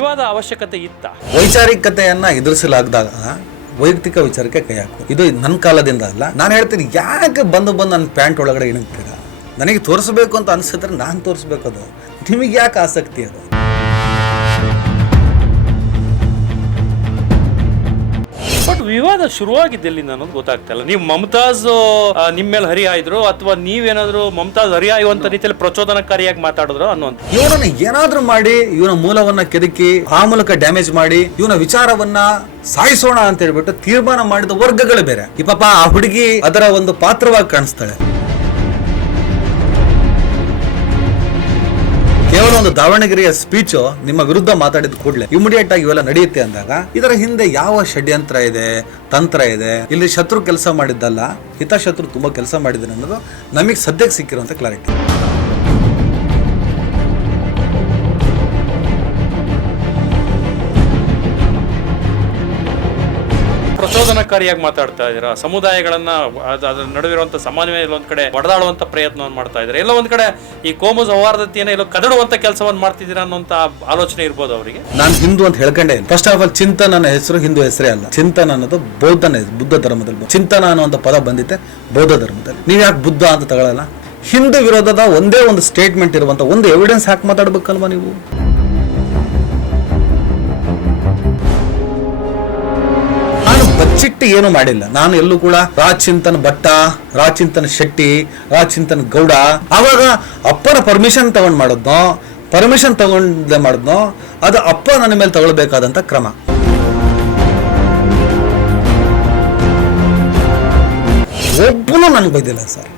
ವಿವಾದ ಅವಶ್ಯಕತೆ ಇತ್ತ? ವೈಚಾರಿಕತೆಯನ್ನ ಎದುರಿಸಲಾಗದಾಗ ವೈಯಕ್ತಿಕ ವಿಚಾರಕ್ಕೆ ಕೈ ಹಾಕು. ಇದು ನನ್ನ ಕಾಲದಿಂದ ಅಲ್ಲ. ನಾನು ಹೇಳ್ತೀನಿ, ಯಾಕೆ ಬಂದು ನನ್ನ ಪ್ಯಾಂಟ್ ಒಳಗಡೆ ಇಣಗ್ತೀರಾ? ನನಗೆ ತೋರಿಸ್ಬೇಕು ಅಂತ ಅನಿಸಿದ್ರೆ ನಾನು ತೋರಿಸ್ಬೇಕು. ಅದು ನಿಮಗೆ ಯಾಕೆ ಆಸಕ್ತಿ? ಅದು ಬಟ್ ವಿವಾದ ಶುರುವಾಗಿದ್ದೆಲ್ಲಿಂದ ಅನ್ನೋದು ಗೊತ್ತಾಗ್ತಿಲ್ಲ. ನೀವು ಮಮತಾಜ್ ನಿಮ್ಮ ಮೇಲೆ ಹರಿಹಾಯ್ದ್ರು ಅಥವಾ ನೀವೇನಾದ್ರು ಮಮತಾಜ್ ಹರಿಹಾಯುವಂತ ರೀತಿಯಲ್ಲಿ ಪ್ರಚೋದನಕಾರಿಯಾಗಿ ಮಾತಾಡಿದ್ರು ಅನ್ನುವಂಥ? ಇವನನ್ನ ಏನಾದ್ರೂ ಮಾಡಿ ಇವನ ಮೂಲವನ್ನ ಕೆದಕಿ ಆ ಮೂಲಕ ಡ್ಯಾಮೇಜ್ ಮಾಡಿ ಇವನ ವಿಚಾರವನ್ನ ಸಾಯಿಸೋಣ ಅಂತ ಹೇಳ್ಬಿಟ್ಟು ತೀರ್ಮಾನ ಮಾಡಿದ ವರ್ಗಗಳು ಬೇರೆ. ಈ ಪಾಪ ಆ ಹುಡುಗಿ ಅದರ ಒಂದು ಪಾತ್ರವಾಗಿ ಕಾಣಿಸ್ತಾಳೆ. ಕೇವಲ ಒಂದು ದಾವಣಗೆರೆಯ ಸ್ಪೀಚು ನಿಮ್ಮ ವಿರುದ್ಧ ಮಾತಾಡಿದ ಕೂಡಲೇ ಇಮಿಡಿಯೇಟ್ ಆಗಿ ಇವೆಲ್ಲ ನಡೆಯುತ್ತೆ ಅಂದಾಗ ಇದರ ಹಿಂದೆ ಯಾವ ಷಡ್ಯಂತ್ರ ಇದೆ, ತಂತ್ರ ಇದೆ? ಇಲ್ಲಿ ಶತ್ರು ಕೆಲಸ ಮಾಡಿದ್ದಲ್ಲ, ಹಿತಶತ್ರು ತುಂಬಾ ಕೆಲಸ ಮಾಡಿದ್ದಾರೆ ಅನ್ನೋದು ನಮಗೆ ಸದ್ಯಕ್ಕೆ ಸಿಕ್ಕಿರುವಂತ ಕ್ಲಾರಿಟಿ. ಪ್ರಚೋದನಕಾರಿಯಾಗಿ ಮಾತಾಡ್ತಾ ಇದ್ದೀರಾ. ಸಮುದಾಯಗಳನ್ನ ಅದರ ನಡುವಿರುವಂತ ಸಮನ್ವಯ ಒಂದ್ ಕಡೆ ಒಡೆದಾಡುವಂತ ಪ್ರಯತ್ನವನ್ನು ಮಾಡ್ತಾ ಇದ್ದಾರೆ. ಎಲ್ಲ ಒಂದ್ ಕಡೆ ಈ ಕೋಮು ಸೌಹಾರ್ದತೆಯನ್ನ ಎಲ್ಲೋ ಕದಡುವಂತ ಕೆಲಸವನ್ನು ಮಾಡ್ತಿದ್ದೀರಾ ಅನ್ನೋಂತ ಆಲೋಚನೆ ಇರ್ಬೋದು ಅವರಿಗೆ. ನಾನು ಹಿಂದೂ ಅಂತ ಹೇಳ್ಕೊಂಡೆ. ಫಸ್ಟ್ ಆಫ್ ಆಲ್ ಚಿಂತನ ನನ್ನ ಹೆಸರು ಹಿಂದೂ ಹೆಸರೇ ಅಲ್ಲ. ಚಿಂತನ ಅನ್ನೋದು ಬುದ್ಧ ಧರ್ಮದಲ್ಲಿ. ಚಿಂತನ ಅನ್ನುವಂತ ಪದ ಬಂದಿತ್ತೆ ಬೌದ್ಧ ಧರ್ಮದಲ್ಲಿ. ನೀವ್ ಯಾಕೆ ಬುದ್ಧ ಅಂತ ತಗೊಳ್ಳಲ್ಲ? ಹಿಂದೂ ವಿರೋಧದ ಒಂದೇ ಒಂದು ಸ್ಟೇಟ್ಮೆಂಟ್ ಇರುವಂತ ಒಂದು ಎವಿಡೆನ್ಸ್ ಹಾಕಿ ಮಾತಾಡ್ಬೇಕಲ್ವಾ ನೀವು? ಬಚ್ಚಿಟ್ಟು ಏನು ಮಾಡಿಲ್ಲ. ನಾನು ಎಲ್ಲೂ ಕೂಡ ರಾಚಿಂತನ್ ಭಟ್ಟ, ರಾಚಿಂತನ್ ಶೆಟ್ಟಿ, ರಾಚಿಂತನ್ ಗೌಡ ಆವಾಗ ಅಪ್ಪನ ಪರ್ಮಿಷನ್ ತಗೊಂಡ್ ಮಾಡಿದ್ನೋ, ಪರ್ಮಿಷನ್ ತಗೊಂಡೆ ಮಾಡಿದ್ನೋ, ಅದು ಅಪ್ಪ ನನ್ನ ಮೇಲೆ ತಗೊಳ್ಬೇಕಾದಂತ ಕ್ರಮ. ಒಬ್ಬನು ನನ್ಗೆ ಬೈದಿಲ್ಲ ಸರ್,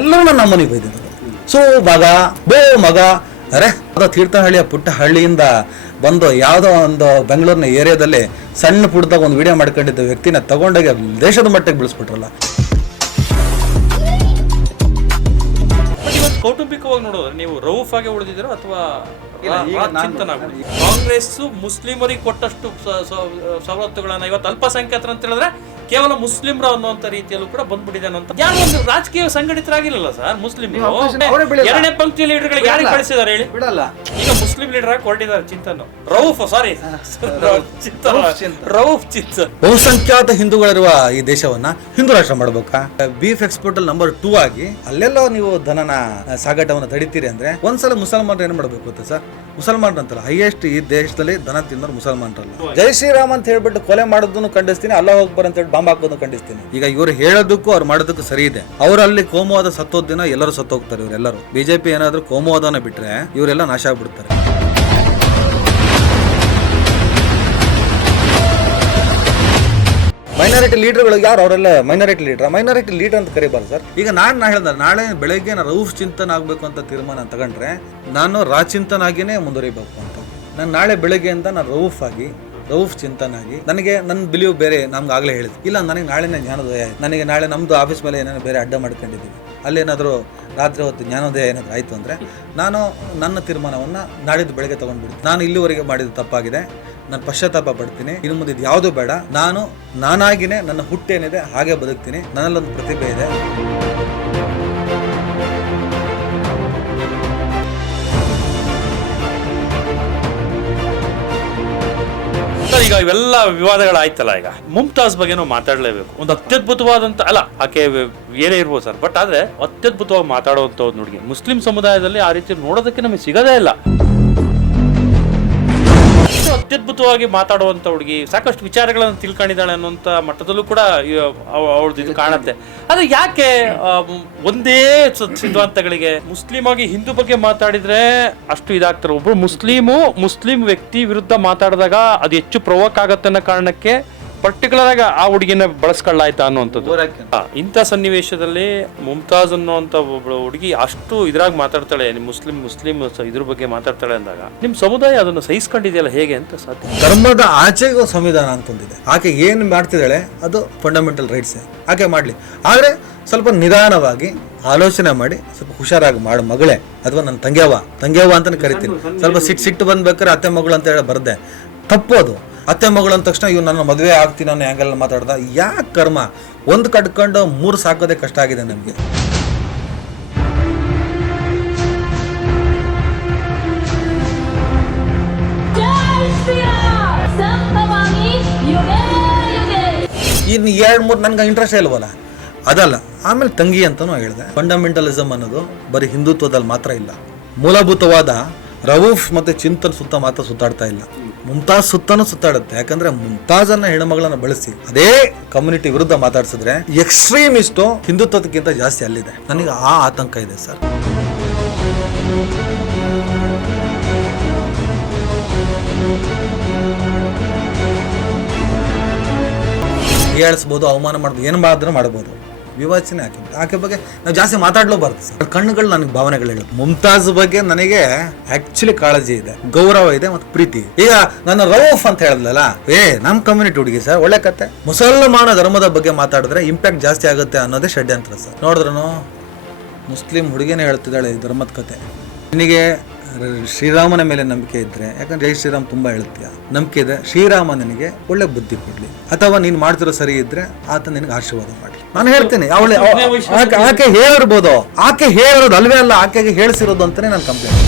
ಎಲ್ಲರೂ ನನ್ನ ಅಮ್ಮನಿಗೆ ಬೈದಿಲ್ಲ. ಸೊ ಮಗ ಅರೆ ಅದು ತೀರ್ಥಹಳ್ಳಿಯ ಪುಟ್ಟ ಹಳ್ಳಿಯಿಂದ ಬಂದು ಯಾವುದೋ ಒಂದು ಬೆಂಗಳೂರಿನ ಏರಿಯಾದಲ್ಲಿ ಸಣ್ಣ ಪುಟ್ಟದಾಗ ಒಂದು ವಿಡಿಯೋ ಮಾಡ್ಕೊಂಡಿದ್ದ ವ್ಯಕ್ತಿನ ತಗೊಂಡಾಗ ದೇಶದ ಮಟ್ಟಕ್ಕೆ ಬೆಳೆಸ್ಬಿಟ್ರಲ್ಲ. ಕೌಟುಂಬಿಕವಾಗಿ ನೋಡೋದ್ರೆ ನೀವು ರೌಫ್ ಆಗಿ ಉಳಿದಿದ್ದೀರೋ ಅಥವಾ ಕಾಂಗ್ರೆಸ್ ಮುಸ್ಲಿಮರಿಗೆ ಕೊಟ್ಟಷ್ಟು ಸವಲತ್ತುಗಳನ್ನ ಇವತ್ತು ಅಲ್ಪಸಂಖ್ಯಾತರು ಅಂತ ಹೇಳಿದ್ರೆ ಕೇವಲ ಮುಸ್ಲಿಮ್ರ ಅನ್ನುವಂತ ರೀತಿಯಲ್ಲೂ ಕೂಡ ಬಂದ್ಬಿಟ್ಟಿದೆ ಅನ್ನೋಂತ. ಯಾರು ಒಂದು ರಾಜಕೀಯ ಸಂಘಟಿತರಾಗಿಲ್ಲ ಸರ್ ಮುಸ್ಲಿಂ. ಎರಡನೇ ಪಂಕ್ತಿ ಲೀಡರ್ಗಳಿಗೆ ಯಾರಿಗೆ ಕಳಿಸಿದಾರೆ ಹೇಳಿ? ಈಗ ಮುಸ್ಲಿಂ ಲೀಡರ್ ಆಗಿ ಹೊರಟಿದ್ದಾರೆ ಚಿಂತನ್ ರೌಫ್. ಸಾರಿ ರೌಫ್ ಚಿಂತನ್. ಬಹುಸಂಖ್ಯಾತ ಹಿಂದೂಗಳಿರುವ ಈ ದೇಶವನ್ನ ಹಿಂದೂ ರಾಷ್ಟ್ರ ಮಾಡ್ಬೇಕಾ? ಬೀಫ್ ಎಕ್ಸ್ಪೋರ್ಟ್ ಅಲ್ಲಿ ನಂಬರ್ 2 ಆಗಿ ಅಲ್ಲೆಲ್ಲ ನೀವು ದನನ ಸಾಗಾಟವನ್ನ ತಡಿತೀರಿ ಅಂದ್ರೆ ಒಂದ್ಸಲ ಮುಸಲ್ಮಾನರು ಏನ್ ಮಾಡ್ಬೇಕು ಗೊತ್ತಾ ಸರ್? ಮುಸಲ್ಮಾನರು ಅಂತಲ್ಲ, ಹೈಯೆಸ್ಟ್ ಈ ದೇಶದಲ್ಲಿ ದನ ತಿನ್ನೋರು ಮುಸಲ್ಮಾನರಲ್ಲ. ಜೈ ಶ್ರೀರಾಮ್ ಅಂತ ಹೇಳ್ಬಿಟ್ಟು ಕೊಲೆ ಮಾಡೋದನ್ನು ಖಂಡಿಸ್ತೀನಿ, ಅಲ್ಲ ಹೋಗ್ಬಾರ ಅಂತ ಹೇಳಿ ಬಾಂಬ್ ಹಾಕೋದನ್ನು ಖಂಡಿಸ್ತೀನಿ. ಈಗ ಇವರು ಹೇಳೋದಕ್ಕೂ ಅವ್ರು ಮಾಡೋದಕ್ಕೂ ಸರಿ ಇದೆ. ಅವರಲ್ಲಿ ಕೋಮುವಾದ ಸತ್ತೋದ್ ದಿನ ಎಲ್ಲರೂ ಸತ್ತೋಗ್ತಾರೆ. ಇವರೆಲ್ಲರೂ ಬಿಜೆಪಿ ಏನಾದ್ರು ಕೋಮುವಾದನ ಬಿಟ್ರೆ ಇವರೆಲ್ಲ ನಾಶ ಆಗ್ಬಿಡ್ತಾರೆ. ಮೈನಾರಿಟಿ ಲೀಡರ್ಗಳು ಯಾರು? ಅವರೆಲ್ಲ ಮೈನಾರಿಟಿ ಲೀಡರ್ ಅಂತ ಕರಿಬಾರ್ದು ಸರ್. ಈಗ ನಾನು ಹೇಳ್ದೆ, ನಾಳೆ ಬೆಳಗ್ಗೆ ನಾನು ರೌಫ್ ಚಿಂತನ್ ಆಗ್ಬೇಕು ಅಂತ ತೀರ್ಮಾನ ತಗೊಂಡ್ರೆ ನಾನು ರಾಚಿಂತನ್ ಆಗಿನೇ ಮುಂದುವರಿಬೇಕು ಅಂತ. ನಾನು ನಾಳೆ ಬೆಳಗ್ಗೆಯಿಂದ ನಾನು ರೌಫ್ ಚಿಂತನ್ ಆಗಿ ನನಗೆ ನನ್ನ ಬಿಲೀವ್ ಬೇರೆ. ನಮ್ಗೆ ಆಗ್ಲೇ ಹೇಳಿದ್ರು ಇಲ್ಲ, ನನಗೆ ನಾಳೆನೇ ಜ್ಞಾನೋದಯ ಆಯ್ತು. ನನಗೆ ನಾಳೆ ನಮ್ದು ಆಫೀಸ್ ಮೇಲೆ ಏನೇನು ಬೇರೆ ಅಡ್ಡ ಮಾಡ್ಕೊಂಡಿದ್ದೀವಿ, ಅಲ್ಲೇನಾದರೂ ರಾತ್ರಿ ಹೊತ್ತು ಜ್ಞಾನೋದಯ ಏನಾದರೂ ಆಯಿತು ಅಂದರೆ ನಾನು ನನ್ನ ತೀರ್ಮಾನವನ್ನು ನಾಳಿದ್ದು ಬೆಳಗ್ಗೆ ತೊಗೊಂಡ್ಬಿಡ್ತೀನಿ. ನಾನು ಇಲ್ಲಿವರೆಗೆ ಮಾಡಿದ ತಪ್ಪಾಗಿದೆ, ನಾನು ಪಶ್ಚಾತ್ತಾಪ ಪಡ್ತೀನಿ. ಇನ್ನು ಮುಂದೆ ಇದು ಯಾವುದೂ ಬೇಡ. ನಾನಾಗಿನೇ ನನ್ನ ಹುಟ್ಟೇನಿದೆ ಹಾಗೆ ಬದುಕ್ತೀನಿ. ನನ್ನಲ್ಲೊಂದು ಪ್ರತಿಭೆ ಇದೆ. ಈಗ ಇವೆಲ್ಲ ವಿವಾದಗಳಾಯ್ತಲ್ಲ, ಈಗ ಮುಮ್ತಾಜ್ ಬಗ್ಗೆನೂ ಮಾತಾಡಲೇಬೇಕು. ಒಂದು ಅತ್ಯದ್ಭುತವಾದಂತ ಅಲ್ಲ, ಆಕೆ ಏನೇ ಇರ್ಬೋದು ಸರ್, ಬಟ್ ಆದ್ರೆ ಅತ್ಯದ್ಭುತವಾಗಿ ಮಾತಾಡುವಂತ ಒಂದು ಹುಡುಗಿ. ಮುಸ್ಲಿಂ ಸಮುದಾಯದಲ್ಲಿ ಆ ರೀತಿ ನೋಡೋದಕ್ಕೆ ನಮಗೆ ಸಿಗದೇ ಇಲ್ಲ. ಅತ್ಯದ್ಭುತವಾಗಿ ಮಾತಾಡುವಂತ ಹುಡುಗಿ, ಸಾಕಷ್ಟು ವಿಚಾರಗಳನ್ನು ತಿಳ್ಕೊಂಡಿದ್ದಾಳೆ ಅನ್ನುವಂತ ಮಟ್ಟದಲ್ಲೂ ಕೂಡ ಅವಳದು ಇದು ಕಾಣುತ್ತೆ. ಆದ್ರೆ ಯಾಕೆ ಒಂದೇ ಸಿದ್ಧಾಂತಗಳಿಗೆ ಮುಸ್ಲಿಂ ಆಗಿ ಹಿಂದೂ ಬಗ್ಗೆ ಮಾತಾಡಿದ್ರೆ ಅಷ್ಟು ಇದಾಗ್ತಾರೆ? ಒಬ್ರು ಮುಸ್ಲಿಂ ವ್ಯಕ್ತಿ ವಿರುದ್ಧ ಮಾತಾಡಿದಾಗ ಅದು ಹೆಚ್ಚು ಪ್ರವೋಕ್ ಆಗತ್ತೆ ಅನ್ನೋ ಕಾರಣಕ್ಕೆ ಪರ್ಟಿಕ್ಯುಲರ್ ಆಗಿ ಆ ಹುಡುಗಿನ ಬಳಸ್ಕೊಳ್ಳಾಯ್ತಾ ಅನ್ನುವಂಥದ್ದು. ಇಂಥ ಸನ್ನಿವೇಶದಲ್ಲಿ ಮುಮ್ತಾಜ್ ಅನ್ನುವಂಥ ಒಬ್ಬಳು ಹುಡುಗಿ ಅಷ್ಟು ಇದ್ರಾಗ ಮಾತಾಡ್ತಾಳೆ, ಮುಸ್ಲಿಂ ಇದ್ರ ಬಗ್ಗೆ ಮಾತಾಡ್ತಾಳೆ ಅಂದಾಗ ನಿಮ್ ಸಮುದಾಯ ಅದನ್ನು ಸಹಿಸ್ಕೊಂಡಿದೆಯಲ್ಲ ಹೇಗೆ ಅಂತ ಸಾಧ್ಯ? ಧರ್ಮದ ಆಚೆಗೂ ಸಂವಿಧಾನ ಅಂತಂದಿದೆ. ಆಕೆ ಏನು ಮಾಡ್ತಿದ್ದಾಳೆ ಅದು ಫಂಡಮೆಂಟಲ್ ರೈಟ್ಸ್. ಆಕೆ ಮಾಡ್ಲಿ, ಆದ್ರೆ ಸ್ವಲ್ಪ ನಿಧಾನವಾಗಿ ಆಲೋಚನೆ ಮಾಡಿ ಸ್ವಲ್ಪ ಹುಷಾರಾಗಿ ಮಾಡು ಮಗಳೇ, ಅಥವಾ ನನ್ನ ತಂಗ್ಯವ್ವ ಅಂತಾನೆ ಕರಿತೀನಿ. ಸ್ವಲ್ಪ ಸಿಟ್ಟು ಬಂದ್ಬೇಕಾದ್ರೆ ಅತ್ತೆ ಮಗಳು ಅಂತ ಹೇಳಿ ಬರ್ದೆ ತಪ್ಪು. ಅದು ಅತ್ತೆ ಮಗಳು ಅಂದ ತಕ್ಷಣ ಇವ್ ನನ್ನ ಮದುವೆ ಆಗ್ತೀನಿ ಅನ್ನೋ ಹ್ಯಾಂಗಲ್ ಮಾತಾಡ್ದ. ಯಾಕೆ ಕರ್ಮ? ಒಂದು ಕಟ್ಕೊಂಡು 3 ಸಾಕೋದೇ ಕಷ್ಟ ಆಗಿದೆ ನಮಗೆ. ಇನ್ನು 2-3 ನನಗೆ ಇಂಟ್ರೆಸ್ಟ್ ಇಲ್ವಲ್ಲ, ಅದಲ್ಲ. ಆಮೇಲೆ ತಂಗಿ ಅಂತಲೂ ಹೇಳಿದೆ. ಫಂಡಮೆಂಟಲಿಸಮ್ ಅನ್ನೋದು ಬರೀ ಹಿಂದುತ್ವದಲ್ಲಿ ಮಾತ್ರ ಇಲ್ಲ, ಮೂಲಭೂತವಾದ ರವೂಫ್ ಮತ್ತೆ ಚಿಂತನ್ ಸುತ್ತ ಮಾತ್ರ ಸುತ್ತಾಡ್ತಾ ಇಲ್ಲ, ಮುಮ್ತಾಜ್ ಸುತ್ತನೂ ಸುತ್ತಾಡುತ್ತೆ. ಯಾಕಂದ್ರೆ ಮುಮ್ತಾಜನ್ನ ಹೆಣ್ಮಗಳನ್ನ ಬಳಸಿ ಅದೇ ಕಮ್ಯುನಿಟಿ ವಿರುದ್ಧ ಮಾತಾಡ್ಸಿದ್ರೆ ಎಕ್ಸ್ಟ್ರೀಮಿಸ್ಟು ಹಿಂದುತ್ವಕ್ಕಿಂತ ಜಾಸ್ತಿ ಅಲ್ಲಿದೆ. ನನಗೆ ಆ ಆತಂಕ ಇದೆ ಸರ್. ಹೇಳಿಸ್ಬೋದು, ಅವಮಾನ ಮಾಡ್ಬೋದು, ಏನು ಮಾಡಿದ್ರೂ ಮಾಡ್ಬೋದು. ವಿವಾಚನೆ ಆಕೆ ಬಗ್ಗೆ ನಾವು ಜಾಸ್ತಿ ಮಾತಾಡ್ಲೂಬಾರ್ದು ಸರ್. ಕಣ್ಣುಗಳು ನನಗೆ ಭಾವನೆಗಳು ಹೇಳುತ್ತೆ. ಮುಮ್ತಾಜ್ ಬಗ್ಗೆ ನನಗೆ ಆಕ್ಚುಲಿ ಕಾಳಜಿ ಇದೆ, ಗೌರವ ಇದೆ ಮತ್ತು ಪ್ರೀತಿ. ಈಗ ನಾನು ರವೂಫ್ ಅಂತ ಹೇಳಿದ್ಲಲ್ಲ, ನಮ್ ಕಮ್ಯುನಿಟಿ ಹುಡುಗಿ ಸರ್, ಒಳ್ಳೆ ಕತೆ. ಮುಸಲ್ಮಾನ ಧರ್ಮದ ಬಗ್ಗೆ ಮಾತಾಡಿದ್ರೆ ಇಂಪ್ಯಾಕ್ಟ್ ಜಾಸ್ತಿ ಆಗುತ್ತೆ ಅನ್ನೋದೇ ಷಡ್ಯಂತ್ರ ಸರ್. ನೋಡಿದ್ರು ಮುಸ್ಲಿಂ ಹುಡುಗಿನೇ ಹೇಳ್ತಿದ್ದಾಳೆ ಈ ಧರ್ಮದ ಕತೆ. ನಿನಗೆ ಶ್ರೀರಾಮನ ಮೇಲೆ ನಂಬಿಕೆ ಇದ್ರೆ, ಯಾಕಂದ್ರೆ ಜೈ ಶ್ರೀರಾಮ್ ತುಂಬಾ ಹೇಳ್ತೀಯ, ನಂಬಿಕೆ ಇದೆ, ಶ್ರೀರಾಮ ನಿನಗೆ ಒಳ್ಳೆ ಬುದ್ಧಿ ಕೊಡ್ಲಿ, ಅಥವಾ ನೀನ್ ಮಾಡ್ತಿರೋ ಸರಿ ಇದ್ರೆ ಆತ ನಿನಗೆ ಆಶೀರ್ವಾದ ಮಾಡ್ಲಿ. ನಾನು ಹೇಳ್ತೀನಿ, ಆಕೆ ಹೇಳಿರ್ಬೋದು, ಆಕೆ ಹೇಳಿರೋದು ಅಲ್ವೇ ಅಲ್ಲ, ಆಕೆಗೆ ಹೇಳಿಸಿರೋದು ಅಂತಾನೆ ನಾನು ಕಂಪ್ಲೇಂಟ್.